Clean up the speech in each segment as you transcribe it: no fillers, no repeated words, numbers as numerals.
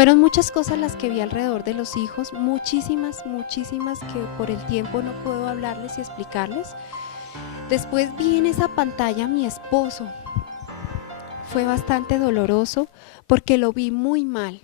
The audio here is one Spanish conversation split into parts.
fueron muchas cosas las que vi alrededor de los hijos, muchísimas, muchísimas que por el tiempo no puedo hablarles y explicarles. Después vi en esa pantalla a mi esposo. Fue bastante doloroso porque lo vi muy mal.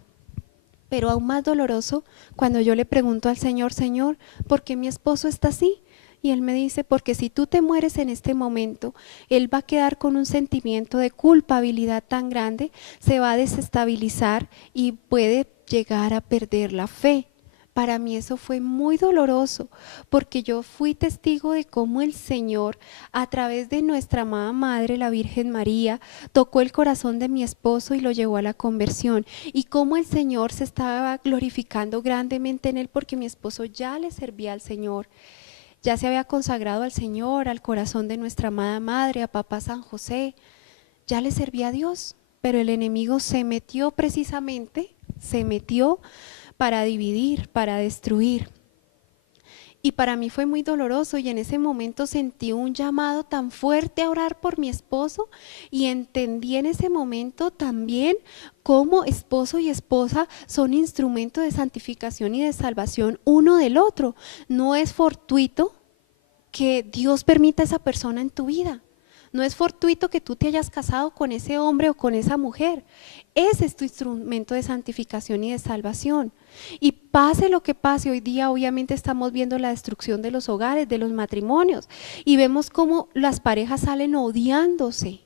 Pero aún más doloroso cuando yo le pregunto al Señor, Señor, ¿por qué mi esposo está así? Y Él me dice, porque si tú te mueres en este momento, Él va a quedar con un sentimiento de culpabilidad tan grande, se va a desestabilizar y puede llegar a perder la fe. Para mí eso fue muy doloroso, porque yo fui testigo de cómo el Señor, a través de nuestra amada Madre, la Virgen María, tocó el corazón de mi esposo y lo llevó a la conversión. Y cómo el Señor se estaba glorificando grandemente en él, porque mi esposo ya le servía al Señor. Ya se había consagrado al Señor, al corazón de nuestra amada Madre, a Papá San José. Ya le servía a Dios, pero el enemigo se metió precisamente, para dividir, para destruir. Y para mí fue muy doloroso y en ese momento sentí un llamado tan fuerte a orar por mi esposo y entendí en ese momento también cómo esposo y esposa son instrumentos de santificación y de salvación uno del otro. No es fortuito que Dios permita a esa persona en tu vida. No es fortuito que tú te hayas casado con ese hombre o con esa mujer. Ese es tu instrumento de santificación y de salvación. Y pase lo que pase, hoy día obviamente estamos viendo la destrucción de los hogares, de los matrimonios. Y vemos cómo las parejas salen odiándose.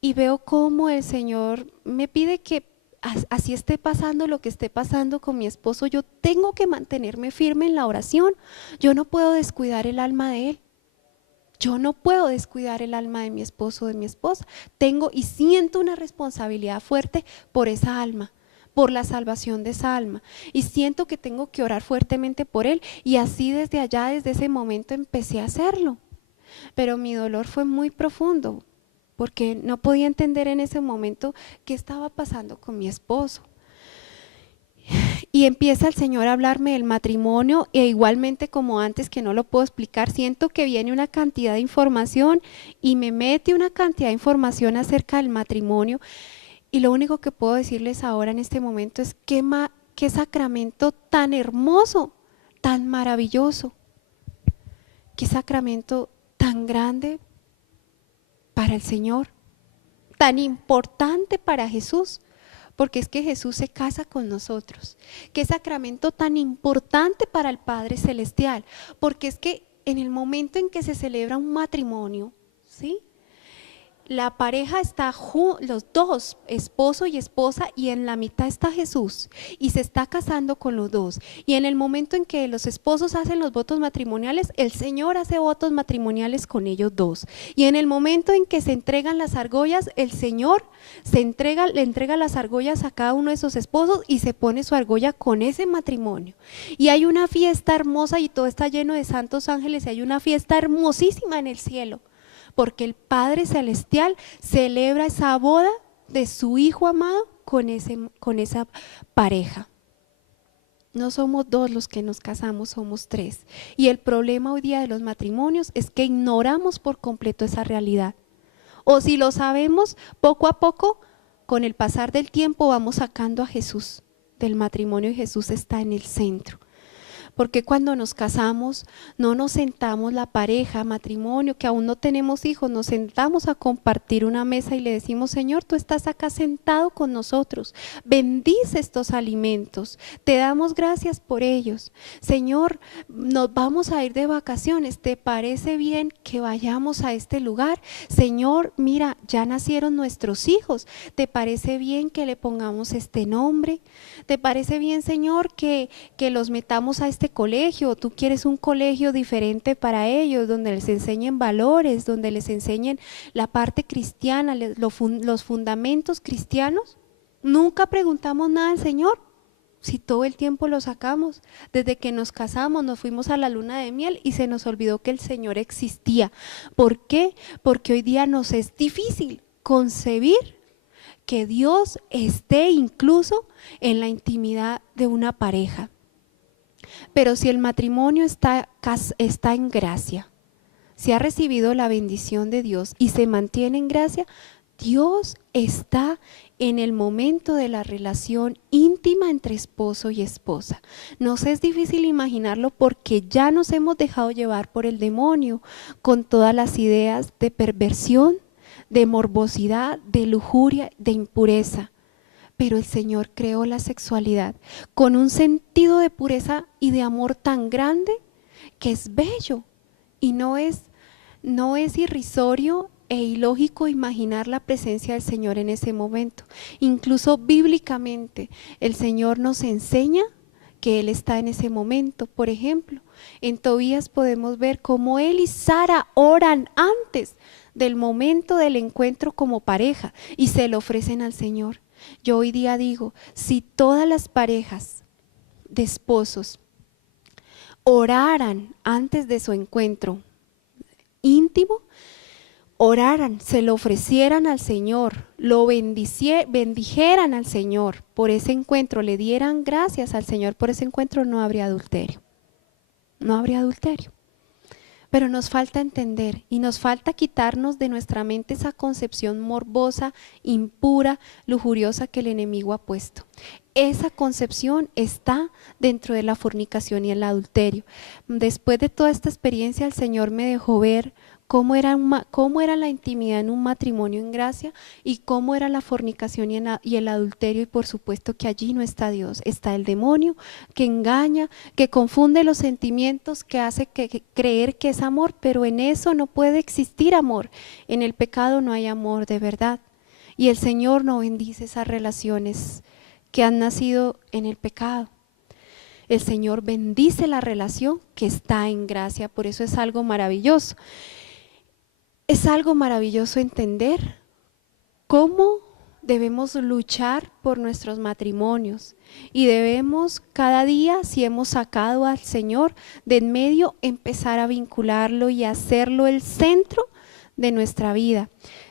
Y veo cómo el Señor me pide que así esté pasando lo que esté pasando con mi esposo, yo tengo que mantenerme firme en la oración. Yo no puedo descuidar el alma de él. Yo no puedo descuidar el alma de mi esposo o de mi esposa. Tengo y siento una responsabilidad fuerte por esa alma, por la salvación de esa alma. Y siento que tengo que orar fuertemente por él. Y así desde allá, desde ese momento empecé a hacerlo. Pero mi dolor fue muy profundo, porque no podía entender en ese momento qué estaba pasando con mi esposo. Y empieza el Señor a hablarme del matrimonio e igualmente como antes que no lo puedo explicar, siento que viene una cantidad de información y me mete una cantidad de información acerca del matrimonio y lo único que puedo decirles ahora en este momento es qué sacramento tan hermoso, tan maravilloso, qué sacramento tan grande para el Señor, tan importante para Jesús. Porque es que Jesús se casa con nosotros. Qué sacramento tan importante para el Padre Celestial. Porque es que en el momento en que se celebra un matrimonio, ¿sí?, la pareja está, los dos, esposo y esposa, y en la mitad está Jesús, y se está casando con los dos. Y en el momento en que los esposos hacen los votos matrimoniales, el Señor hace votos matrimoniales con ellos dos. Y en el momento en que se entregan las argollas, el Señor le entrega las argollas a cada uno de esos esposos y se pone su argolla con ese matrimonio. Y hay una fiesta hermosa y todo está lleno de santos ángeles y hay una fiesta hermosísima en el cielo. Porque el Padre Celestial celebra esa boda de su Hijo amado con esa pareja. No somos dos los que nos casamos, somos tres. Y el problema hoy día de los matrimonios es que ignoramos por completo esa realidad. O si lo sabemos, poco a poco, con el pasar del tiempo vamos sacando a Jesús del matrimonio y Jesús está en el centro. Porque cuando nos casamos no nos sentamos la pareja, matrimonio, que aún no tenemos hijos, nos sentamos a compartir una mesa y le decimos, Señor, tú estás acá sentado con nosotros, bendice estos alimentos, te damos gracias por ellos. Señor, nos vamos a ir de vacaciones, ¿te parece bien que vayamos a este lugar? Señor, mira, ya nacieron nuestros hijos, ¿te parece bien que le pongamos este nombre? ¿Te parece bien, Señor, que los metamos a este colegio? ¿Tú quieres un colegio diferente para ellos, donde les enseñen valores, donde les enseñen la parte cristiana, los fundamentos cristianos? Nunca preguntamos nada al Señor, si todo el tiempo lo sacamos. Desde que nos casamos nos fuimos a la luna de miel y se nos olvidó que el Señor existía. ¿Por qué? Porque hoy día nos es difícil concebir que Dios esté incluso en la intimidad de una pareja. Pero si el matrimonio está en gracia, si ha recibido la bendición de Dios y se mantiene en gracia, Dios está en el momento de la relación íntima entre esposo y esposa. Nos es difícil imaginarlo porque ya nos hemos dejado llevar por el demonio con todas las ideas de perversión, de morbosidad, de lujuria, de impureza. Pero el Señor creó la sexualidad con un sentido de pureza y de amor tan grande que es bello y no es irrisorio e ilógico imaginar la presencia del Señor en ese momento. Incluso bíblicamente el Señor nos enseña que Él está en ese momento. Por ejemplo, en Tobías podemos ver cómo él y Sara oran antes del momento del encuentro como pareja y se lo ofrecen al Señor. Yo hoy día digo, si todas las parejas de esposos oraran antes de su encuentro íntimo, oraran, se lo ofrecieran al Señor, lo bendijeran al Señor por ese encuentro, le dieran gracias al Señor por ese encuentro, no habría adulterio. No habría adulterio. Pero nos falta entender y nos falta quitarnos de nuestra mente esa concepción morbosa, impura, lujuriosa que el enemigo ha puesto. Esa concepción está dentro de la fornicación y el adulterio. Después de toda esta experiencia, el Señor me dejó ver cómo era la intimidad en un matrimonio en gracia y cómo era la fornicación y el adulterio, y por supuesto que allí no está Dios, está el demonio que engaña, que confunde los sentimientos, que hace creer que es amor, pero en eso no puede existir amor, en el pecado no hay amor de verdad y el Señor no bendice esas relaciones que han nacido en el pecado. El Señor bendice la relación que está en gracia, por eso es algo maravilloso. Es algo maravilloso entender cómo debemos luchar por nuestros matrimonios y debemos cada día, si hemos sacado al Señor de en medio, empezar a vincularlo y hacerlo el centro de nuestra vida.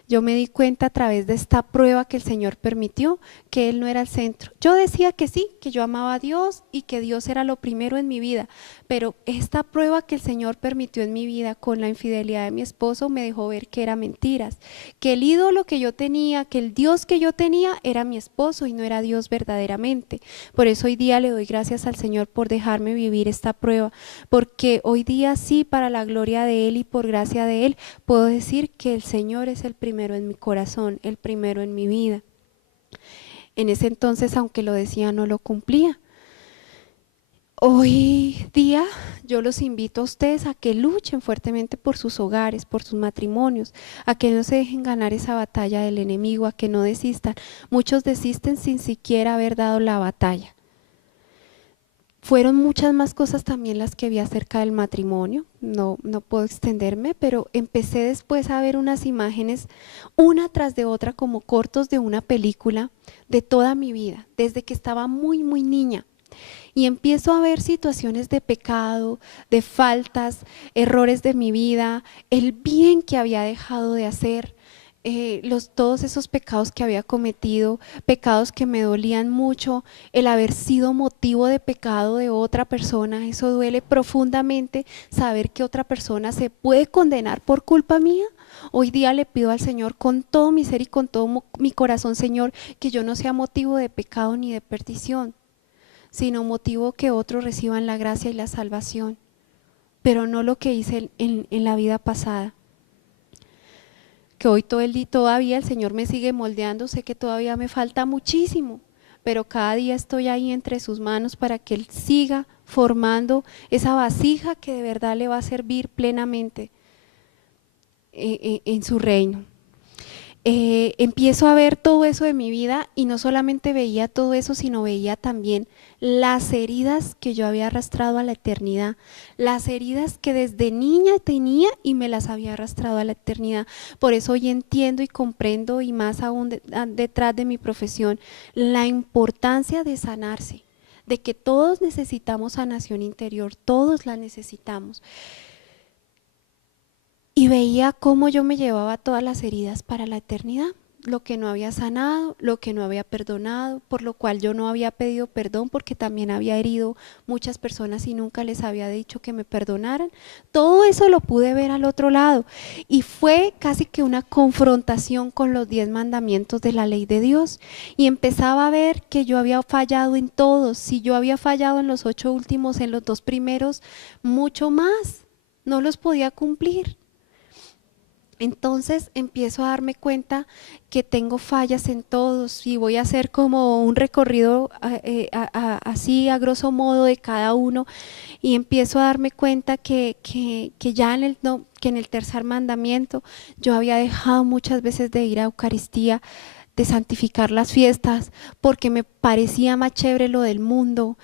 Yo me di cuenta a través de esta prueba que el Señor permitió que Él no era el centro. Yo decía que sí, que yo amaba a Dios y que Dios era lo primero en mi vida, pero esta prueba que el Señor permitió en mi vida con la infidelidad de mi esposo me dejó ver que eran mentiras, que el ídolo que yo tenía, que el Dios que yo tenía era mi esposo y no era Dios verdaderamente. Por eso hoy día le doy gracias al Señor por dejarme vivir esta prueba, porque hoy día sí, para la gloria de Él y por gracia de Él, puedo decir que el Señor es el primero en mi corazón, el primero en mi vida. En ese entonces, aunque lo decía, no lo cumplía. Hoy día yo los invito a ustedes a que luchen fuertemente por sus hogares, por sus matrimonios, a que no se dejen ganar esa batalla del enemigo, a que no desistan. Muchos desisten sin siquiera haber dado la batalla. Fueron muchas más cosas también las que vi acerca del matrimonio, no puedo extenderme, pero empecé después a ver unas imágenes, una tras de otra, como cortos de una película de toda mi vida, desde que estaba muy niña. Y empiezo a ver situaciones de pecado, de faltas, errores de mi vida, el bien que había dejado de hacer, todos esos pecados que había cometido, pecados que me dolían mucho, el haber sido motivo de pecado de otra persona, eso duele profundamente, saber que otra persona se puede condenar por culpa mía. Hoy día le pido al Señor con todo mi ser y con todo mi corazón, Señor, que yo no sea motivo de pecado ni de perdición, sino motivo que otros reciban la gracia y la salvación, pero no lo que hice en la vida pasada. Que hoy todavía el Señor me sigue moldeando, sé que todavía me falta muchísimo, pero cada día estoy ahí entre sus manos para que Él siga formando esa vasija que de verdad le va a servir plenamente en su reino. Empiezo a ver todo eso de mi vida y no solamente veía todo eso, sino veía también las heridas que yo había arrastrado a la eternidad, las heridas que desde niña tenía y me las había arrastrado a la eternidad. Por eso hoy entiendo y comprendo, y más aún detrás de mi profesión, la importancia de sanarse, de que todos necesitamos sanación interior, todos la necesitamos. Y veía cómo yo me llevaba todas las heridas para la eternidad. lo que no había sanado, lo que no había perdonado, por lo cual yo no había pedido perdón porque también había herido muchas personas y nunca les había dicho que me perdonaran. Todo eso lo pude ver al otro lado y fue casi que una confrontación con los 10 mandamientos de la ley de Dios y empezaba a ver que yo había fallado en todos. Si yo había fallado en los 8 últimos, en los 2 primeros, mucho más, no los podía cumplir. Entonces empiezo a darme cuenta que tengo fallas en todos y voy a hacer como un recorrido así a grosso modo de cada uno y empiezo a darme cuenta que ya que en el tercer mandamiento yo había dejado muchas veces de ir a Eucaristía, de santificar las fiestas, porque me parecía más chévere lo del mundo.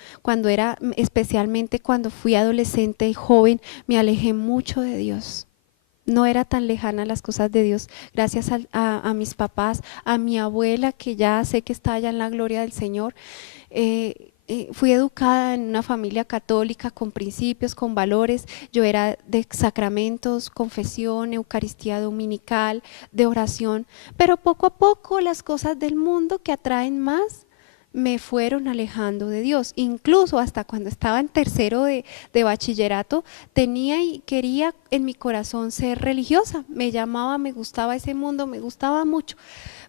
Especialmente cuando fui adolescente y joven, me alejé mucho de Dios. No era tan lejana las cosas de Dios, gracias a mis papás, a mi abuela, que ya sé que está allá en la gloria del Señor. Fui educada en una familia católica con principios, con valores. Yo era de sacramentos, confesión, Eucaristía dominical, de oración, pero poco a poco las cosas del mundo que atraen más me fueron alejando de Dios. Incluso hasta cuando estaba en tercero de bachillerato, tenía y quería en mi corazón ser religiosa. Me llamaba, me gustaba ese mundo, me gustaba mucho.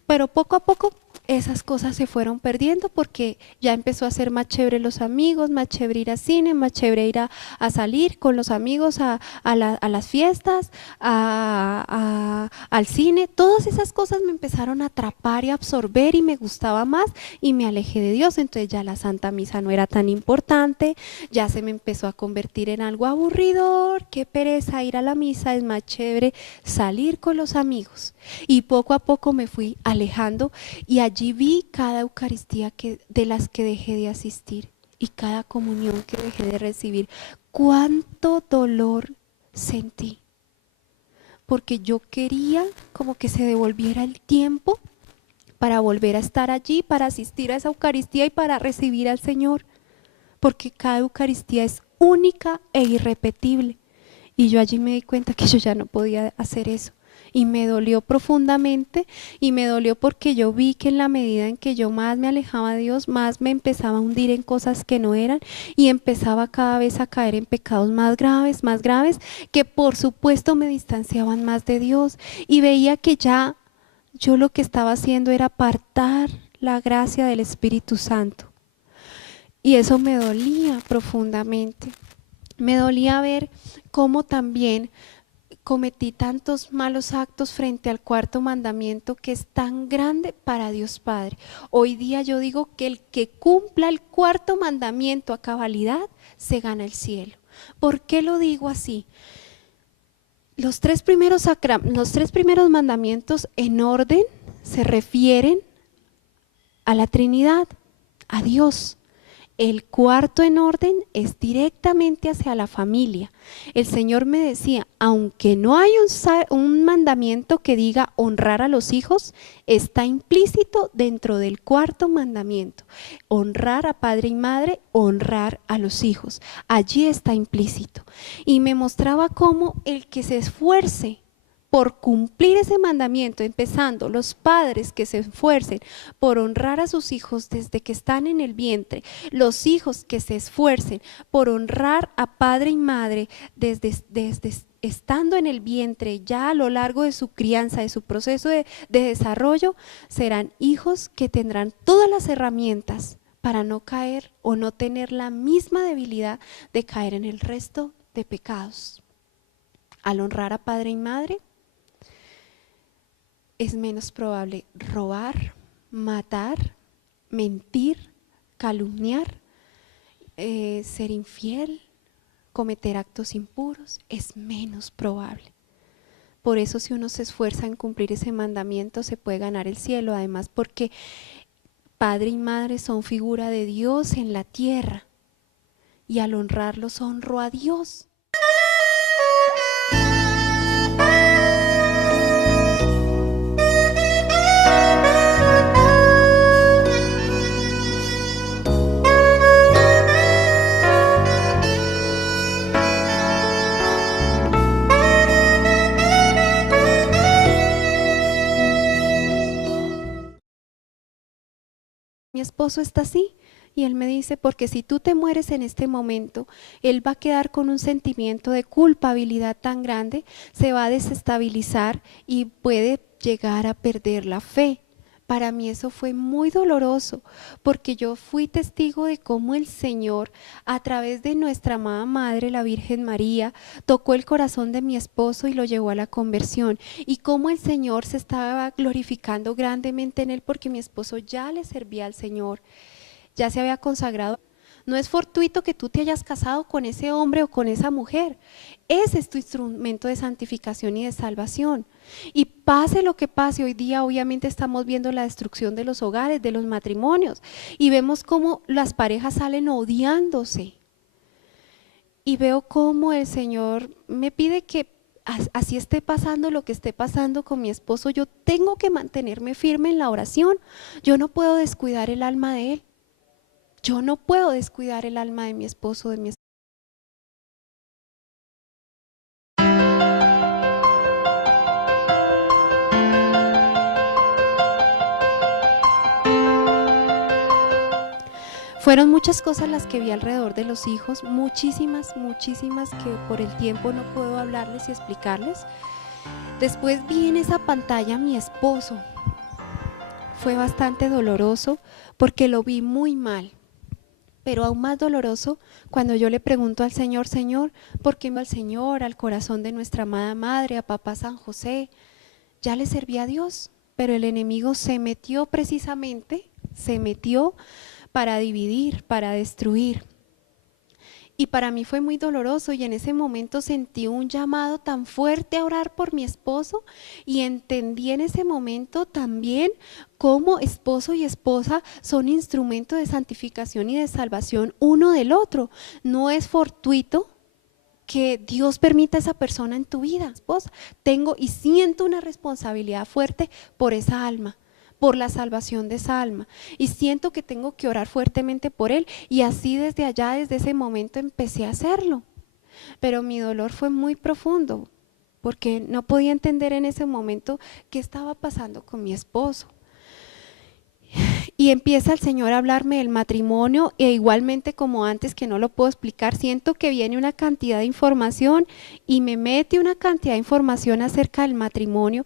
Pero poco a poco esas cosas se fueron perdiendo porque ya empezó a ser más chévere los amigos, más chévere ir a cine, más chévere ir a salir con los amigos a las fiestas, al cine. Todas esas cosas me empezaron a atrapar y a absorber y me gustaba más y me alejé de Dios. Entonces ya la Santa Misa no era tan importante, ya se me empezó a convertir en algo aburridor. Qué pereza ir a la misa, es más chévere salir con los amigos. Y poco a poco me fui alejando y allí vi cada Eucaristía de las que dejé de asistir y cada comunión que dejé de recibir. Cuánto dolor sentí, porque yo quería como que se devolviera el tiempo para volver a estar allí, para asistir a esa Eucaristía y para recibir al Señor, porque cada Eucaristía es única e irrepetible. Y yo allí me di cuenta que yo ya no podía hacer eso. Y me dolió profundamente y me dolió porque yo vi que en la medida en que yo más me alejaba de Dios, más me empezaba a hundir en cosas que no eran y empezaba cada vez a caer en pecados más graves, que por supuesto me distanciaban más de Dios y veía que ya yo lo que estaba haciendo era apartar la gracia del Espíritu Santo. Y eso me dolía profundamente. Me dolía ver cómo también cometí tantos malos actos frente al cuarto mandamiento que es tan grande para Dios Padre. Hoy día yo digo que el que cumpla el cuarto mandamiento a cabalidad se gana el cielo. ¿Por qué lo digo así? Los tres primeros mandamientos en orden se refieren a la Trinidad, a Dios. El cuarto en orden es directamente hacia la familia. El Señor me decía, aunque no hay un mandamiento que diga honrar a los hijos, está implícito dentro del cuarto mandamiento. Honrar a padre y madre, honrar a los hijos. Allí está implícito. Y me mostraba cómo el que se esfuerce por cumplir ese mandamiento, empezando los padres que se esfuercen por honrar a sus hijos desde que están en el vientre, los hijos que se esfuercen por honrar a padre y madre desde estando en el vientre, ya a lo largo de su crianza, de su proceso de desarrollo, serán hijos que tendrán todas las herramientas para no caer o no tener la misma debilidad de caer en el resto de pecados. Al honrar a padre y madre, es menos probable robar, matar, mentir, calumniar, ser infiel, cometer actos impuros, es menos probable. Por eso si uno se esfuerza en cumplir ese mandamiento se puede ganar el cielo, además porque padre y madre son figura de Dios en la tierra y al honrarlos honro a Dios. esposo está así? Y él me dice, porque si tú te mueres en este momento, él va a quedar con un sentimiento de culpabilidad tan grande, se va a desestabilizar y puede llegar a perder la fe. Para mí eso fue muy doloroso, porque yo fui testigo de cómo el Señor, a través de nuestra amada Madre, la Virgen María, tocó el corazón de mi esposo y lo llevó a la conversión, y cómo el Señor se estaba glorificando grandemente en él, porque mi esposo ya le servía al Señor, ya se había consagrado. No es fortuito que tú te hayas casado con ese hombre o con esa mujer. Ese es tu instrumento de santificación y de salvación. Y pase lo que pase, hoy día obviamente estamos viendo la destrucción de los hogares, de los matrimonios, y vemos cómo las parejas salen odiándose. Y veo cómo el Señor me pide que así esté pasando lo que esté pasando con mi esposo, yo tengo que mantenerme firme en la oración. Yo no puedo descuidar el alma de él. Yo no puedo descuidar el alma de mi esposo, de mi esposo. Fueron muchas cosas las que vi alrededor de los hijos, muchísimas, muchísimas que por el tiempo no puedo hablarles y explicarles. Después vi en esa pantalla a mi esposo. Fue bastante doloroso porque lo vi muy mal. Pero aún más doloroso cuando yo le pregunto al Señor, Señor, ¿por qué al Señor, al corazón de nuestra amada Madre, a Papá San José? Ya le servía a Dios, pero el enemigo se metió precisamente, se metió para dividir, para destruir. Y para mí fue muy doloroso y en ese momento sentí un llamado tan fuerte a orar por mi esposo y entendí en ese momento también cómo esposo y esposa son instrumento de santificación y de salvación uno del otro. No es fortuito que Dios permita a esa persona en tu vida, esposa. Tengo y siento una responsabilidad fuerte por esa alma, por la salvación de esa alma, y siento que tengo que orar fuertemente por él, y así desde allá, desde ese momento empecé a hacerlo. Pero mi dolor fue muy profundo, porque no podía entender en ese momento qué estaba pasando con mi esposo. Y empieza el Señor a hablarme del matrimonio, e igualmente como antes, que no lo puedo explicar, siento que viene una cantidad de información y me mete una cantidad de información acerca del matrimonio